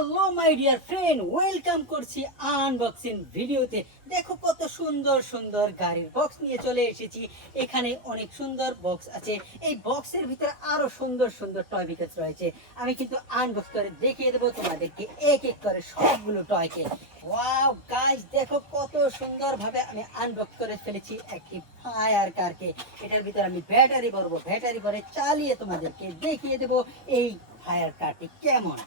Hello my dear friend, welcome করছি unboxing ভিডিওতে। দেখো কত সুন্দর সুন্দর গাড়ির বক্স নিয়ে চলে এসেছি। এখানে অনেক সুন্দর বক্স আছে। এই বক্সের ভিতরে আরো সুন্দর সুন্দর টয় বিকেস রয়েছে। আমি কিন্তু আনবক্স করে দেখিয়ে দেবো তোমাদেরকে এক এক করে সবগুলো টয়কে। ওয়াও গাইস, দেখো কত সুন্দর ভাবে আমি আনবক্স করে ফেলেছি একটি ফায়ার কারকে। এটার ভিতরে আমি ব্যাটারি ভরবো, ব্যাটারি ভরে চালিয়ে তোমাদেরকে দেখিয়ে দেবো এই ফায়ার কারটি কেমন।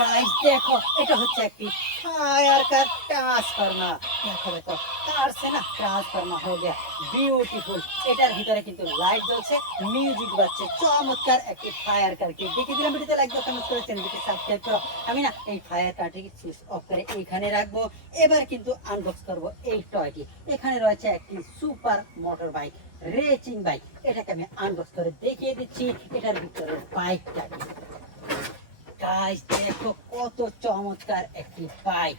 গাইস দেখো, এটা হচ্ছে একটি ফায়ার কার ট্রান্সফরমার। দেখো দেখো, कार से ना ট্রান্সফরমার हो गया বিউটিফুল। এটার ভিতরে কিন্তু লাইট জ্বলছে, মিউজিক বাজছে। চমৎকার একটি ফায়ার কারকে দেখে দিলাম। ভিডিওতে লাইক দাও, কমেন্ট করে চ্যানেলটিকে সাবস্ক্রাইব করো। আমি না এই ফায়ার কারটিকে সুইচ অফ করে এইখানে রাখবো। এবার কিন্তু আনবক্স করব এই টয়টি। এখানে রয়েছে একটি super motor bike, racing bike. এটাকে আমি আনবক্স করে দেখিয়ে দিচ্ছি এটার ভিতরে বাইকটা। গাইস দেখো কত চমৎকার একটি বাইক।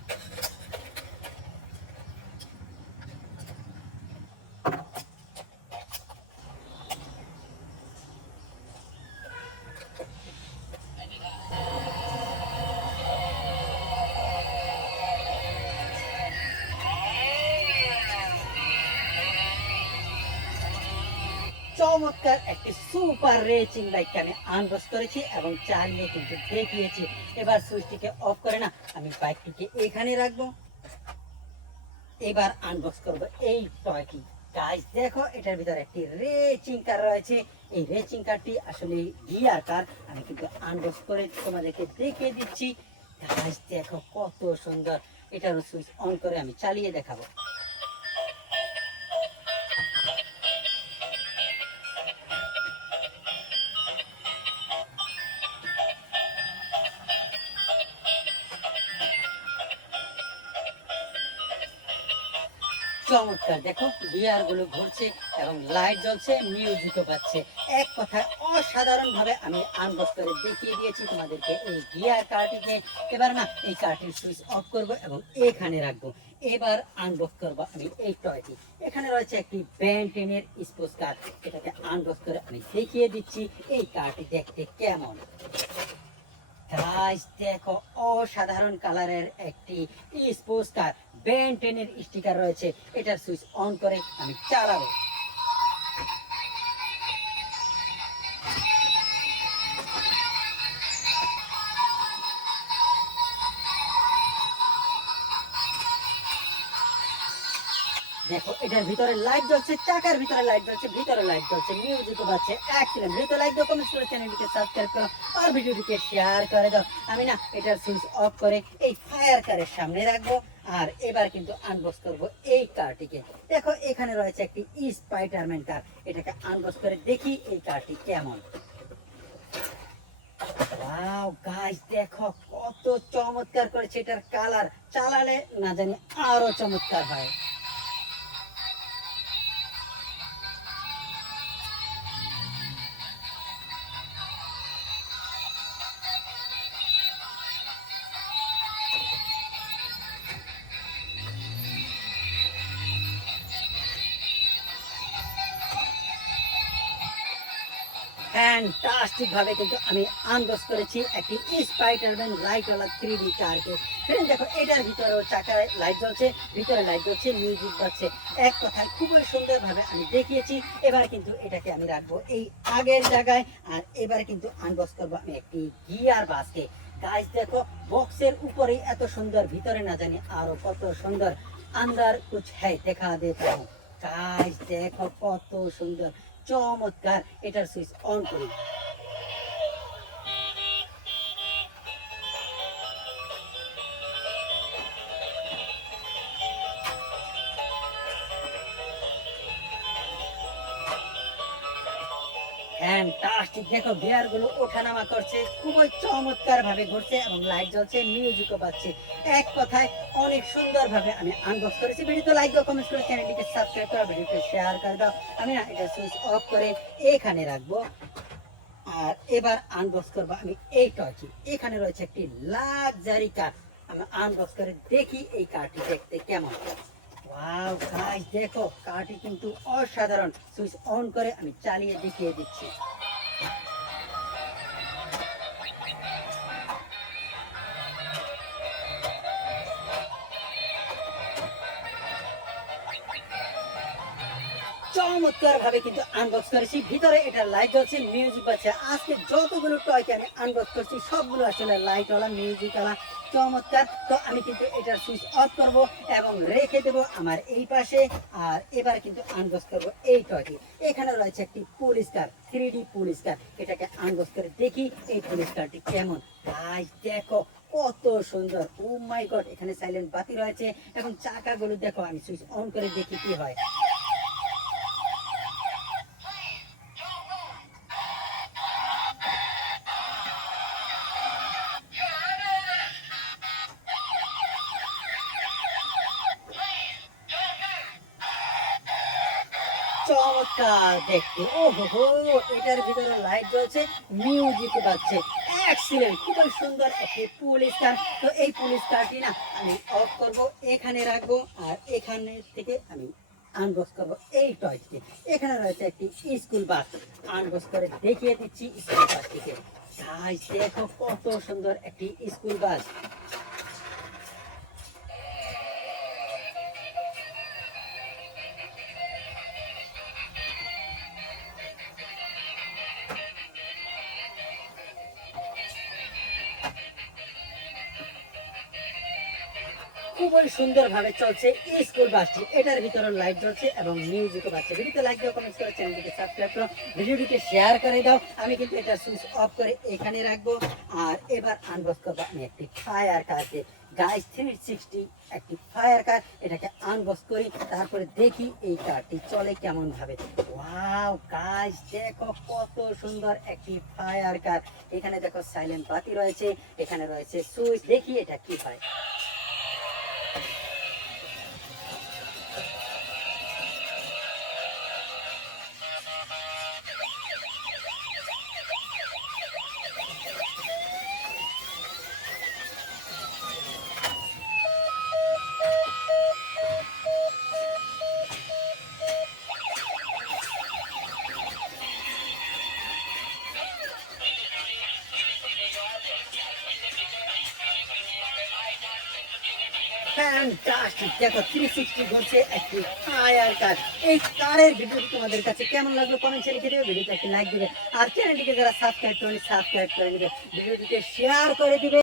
চমৎকার একটি সুপার রেসিং বাইক আমি আনবক্স করেছি এবং চালিয়ে কিন্তু দেখিয়েছি। এবার সুইচটিকে অফ করে না আমি বাইকটিকে এখানে রাখবো। এবার আনবক্স করব এই টয়টি। গাইস দেখো, এটার ভিতরে একটি রেসিং কার রয়েছে। এই রেসিং কারটি আসলে গিয়ার কার। আমি কিন্তু আনবক্স করে তোমাদেরকে দেখিয়ে দিচ্ছি। গাইস দেখো কত সুন্দর। এটার সুইচ অন করে আমি চালিয়ে দেখাবো। চমৎকার, দেখো গিয়ার গুলো ঘুরছে এবং লাইট জ্বলছে, মিউজিকও পাচ্ছে। এক কথায় অসাধারণ ভাবে আমি আনবক্স করে দেখিয়ে দিয়েছি তোমাদেরকে এই গিয়ার কারটিকে। এবার না এই কারটির সুইচ অফ করব এবং এখানে রাখবো। এবার আনবক্স করবো আমি এই টয়টি। এখানে রয়েছে একটি বেন্টেনের স্পোর্টস কার। এটাকে আনবক্স করে আমি দেখিয়ে দিচ্ছি এই কারটি দেখতে কেমন। গাইস দেখো, অসাধারণ কালারের একটি স্পোর্টস কার, বেন 10 এর স্টিকার রয়েছে। এটার সুইচ অন করে আমি চালাবো। দেখো এটার ভিতরে লাইট জ্বলছে, চাকার ভিতরে লাইট জ্বলছে, ভিতরে লাইট জ্বলছে, মিউজিকও বাজছে। এক্সিলেন্ট। ভিতরে লাইক দাও, কমেন্ট করে চ্যানেলটিকে সাবস্ক্রাইব করো আর ভিডিওটিকে শেয়ার করে দাও। আমি না এটার সুইচ অফ করে এই ফায়ার কারের সামনে রাখবো। আর এবার কিন্তু আনবক্স করব এই কারটিকে। দেখো এখানে রয়েছে একটি স্পাইডারম্যান কার। এটাকে আনবক্স করে দেখি এই কারটি কেমন। ওয়াও গাইস দেখো কত চমৎকার করেছে এটার কালার। চালালে না জানি আরো চমৎকার হয়। ফ্যান্টাস্টিক ভাবে কিন্তু আমি আনবক্স করেছি একটি স্পাইডারম্যান লাইটওয়ালা 3D কারকে। ফ্রেন্ড দেখো এটার ভিতরেও চাকায় লাইট জ্বলছে, ভিতরে লাইট জ্বলছে, মিউজিক বাজছে। এক কথায় খুবই সুন্দর ভাবে আমি দেখিয়েছি। এবার কিন্তু এটাকে আমি রাখবো এই আগের জায়গায়। আর এবার কিন্তু আনবক্স করবো আমি একটি গিয়ার বাসকে। গাইস দেখো বক্সের উপরে এত সুন্দর, ভিতরে না জানি আরো কত সুন্দর। अंदर कुछ है দেখা দেতা हूं। গাইস দেখো কত সুন্দর, চমৎকার। এটার সুইচ অন করি। ফ্যান্টাস্টিক, দেখো গিয়ার গুলো ওঠানামা করছে, খুবই চমৎকার ভাবে ঘুরছে এবং লাইট জ্বলছে, মিউজিকও পাচ্ছে। এক কথায় অনেক সুন্দর ভাবে আমি আনবক্স করেছি। ভিডিওতে লাইক দাও, কমেন্ট করে চ্যানেলটিকে সাবস্ক্রাইব করো, ভিডিওতে শেয়ার করে দাও। আমি না এটা সুইচ অফ করে এখানে রাখবো। আর এবার আনবক্স করবো আমি এই টয়টি। এখানে রয়েছে একটি লাক্সারি কার। আমি আনবক্স করে দেখি এই কারটি দেখতে কেমন। ওয়াও গাইস, দেখো কারটি কিন্তু অসাধারণ। সুইচ অন করে আমি চালিয়ে দেখিয়ে দিচ্ছি। চমৎকার ভাবে কিন্তু আনবক্স করেছি। ভিতরে এটা লাইট জ্বলছে, মিউজিক পাচ্ছে। আজকে যতগুলো টয়কে আমি আনবক্স করছি সবগুলো আসলে লাইটওয়ালা, মিউজিকওয়ালা, চমৎকার। তো আমি কিন্তু এটার সুইচ অফ করব এবং রেখে দেব আমার এই পাশে। আর এবার কিন্তু আনবক্স করব এই টয়টি। এখানে রয়েছে একটি পুলিশ কার, 3D পুলিশ কার। এটাকে আনবক্স করে দেখি এই পুলিশ কারটি কেমন। গাইস দেখো কত সুন্দর, ও মাই গড। এখানে সাইলেন্ট বাতি রয়েছে এবং চাকাগুলো দেখো। আমি সুইচ অন করে দেখি কি হয়। চমৎকার দেখতে, ওহো হো। এটার ভিতরে লাইট জ্বলছে, মিউজিক বাজছে। এক্সিলেন্ট, খুবই সুন্দর একটি পুলিশ কার। তো এই পুলিশ কারটি না আমি অফ করব, এখানে রাখবো। আর এখানে থেকে আমি আনবক্স করবো এই টয়টিকে। এখানে রয়েছে একটি স্কুল বাস। আনবক্স করে দেখিয়ে দিচ্ছি স্কুল বাসটিকে। গাইস দেখো কত সুন্দর একটি স্কুল বাস। খুবই সুন্দর ভাবে চলছে স্কুল বাসটি। এটার ভিতরে লাইট জ্বলছে এবং মিউজিকও বাজছে। ভিডিওতে লাইক দাও, কমেন্ট করো, চ্যানেলটিকে সাবস্ক্রাইব করো, ভিডিওটিকে শেয়ার করে দাও। আমি কিন্তু এটা সুইচ অফ করে এখানে রাখবো। আর এবার আনবক্স করবো আমি একটি ফায়ার কারকে। গাইস 360 একটি ফায়ার কার। এটাকে আনবক্স করি, তারপরে দেখি এই কারটি চলে কেমন ভাবে। ওয়াও গাইস দেখো কত সুন্দর একটি ফায়ার কার। এখানে দেখো সাইলেন্ট বাতি রয়েছে, এখানে রয়েছে সুইচ। দেখি এটা কি হয়। ফ্যান্টাস্টিক, দেখো 360 ঘুরছে একটি ফায়ার কার। এই কারের ভিডিও তোমাদের কাছে কেমন লাগলো কমেন্টে লিখে দেবে। ভিডিওতে একটি লাইক দিবে আর চ্যানেলটিকে যারা সাবস্ক্রাইব করেনি সাবস্ক্রাইব করে দিবে, ভিডিওটিকে শেয়ার করে দিবে।